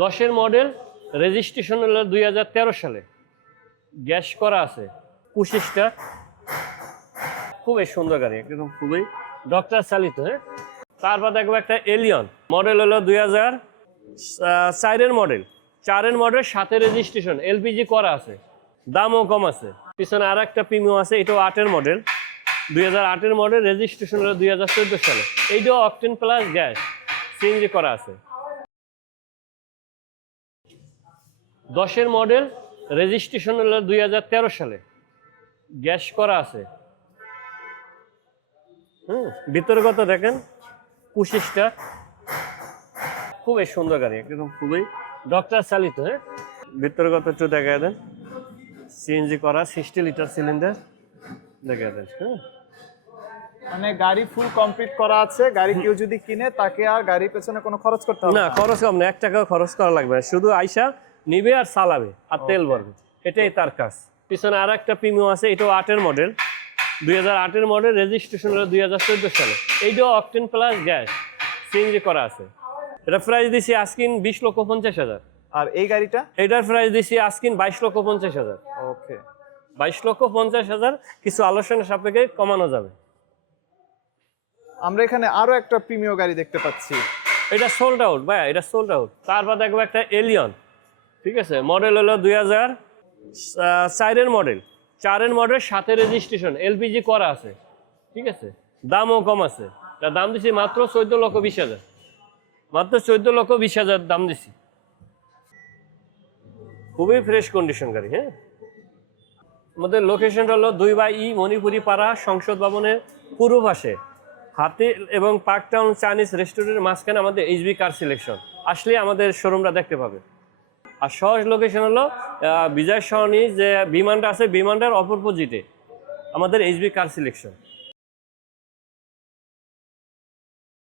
10-এর model, registration হলো 2013 সালে, gas করা আছে, 25টা। খুবই সুন্দর গাড়ি, একদম খুবই ডক্টর চালিত। হ্যাঁ, তারপর দেখবো একটা এলিয়ন, মডেল হলো 2004-এর মডেল, 4-এর মডেল, 7-এর রেজিস্ট্রেশন, এলপিজি করা আছে, দামও কম আছে। পিছনে আর একটা প্রিমিয়াম আছে, এটাও 8-এর মডেল, 2008-এর মডেল, রেজিস্ট্রেশন হলো 2014 সালে। এইটাও অকটেন প্লাস গ্যাস সিএনজি করা আছে। 10-এর মডেল, রেজিস্ট্রেশন হলো 2013 সালে, গ্যাস করা আছে। ভিতরে কত দেখেন, 25টা। খুবই সুন্দর গাড়ি, একদম খুবই ডক্টর চালিত। হ্যাঁ, ভিতরে কত একটু দেখা দেন, সিএনজি করা, 60 লিটার সিলিন্ডার দেখা দেন। হ্যাঁ, মানে গাড়ি ফুল কমপ্লিট করা আছে, গাড়ি কেউ যদি কিনে তাকে আর গাড়ির পেছনে কোনো খরচ করতে হবে না, খরচ কম না, 1 টাকাও খরচ করা লাগবে না, শুধু আইসা নিবে আর চালাবে আর তেল ভরবে, এটাই তার কাজ। পিছনে আর একটা প্রিমিয়াম আছে, এটাও 8-এর মডেল, 2008-এর মডেল, রেজিস্ট্রেশন হলো 2014 সালে। এইটাও অকটেন প্লাস গ্যাস সিএনজি করা আছে। এটা প্রাইস দিছি আজকিন 20,50,000। আর এই গাড়িটা? এটার প্রাইস দিছি আজকিন 22,50,000। ওকে, 22,50,000, কিছু আলোচনা সাপেক্ষে কমানো যাবে। আমরা এখানে আরো একটা প্রিমিয়াম গাড়ি দেখতে পাচ্ছি। এটা সোল্ড আউট ভাই, এটা সোল্ড আউট। তারপর দেখবো একটা এলিয়ন, ঠিক আছে, মডেল হলো 2004-এর মডেল, 4-এর মডেল, 7-এর রেজিস্ট্রেশন, এলপিজি করা আছে, ঠিক আছে, দামও কম আছে। তার দাম দিছি মাত্র 14,20,000, মাত্র 14,20,000 দাম দিছি। খুবই ফ্রেশ কন্ডিশন গাড়ি। হ্যাঁ, আমাদের লোকেশনটা হলো 2/E মণিপুরি পাড়া সংসদ ভবনের পূর্ব পাশে, হাতি এবং পার্ক টাউন চাইনিজ রেস্টুরেন্টের মাঝখানে আমাদের এইচবি কার সিলেকশন। আসলে আমাদের শোরুমটা দেখতে পাবে। আর সহজ লোকেশন হলো বিজয় সরণি যে বিমানটা আছে, বিমানটার অপোজিটে আমাদের এইচবি কার সিলেকশন।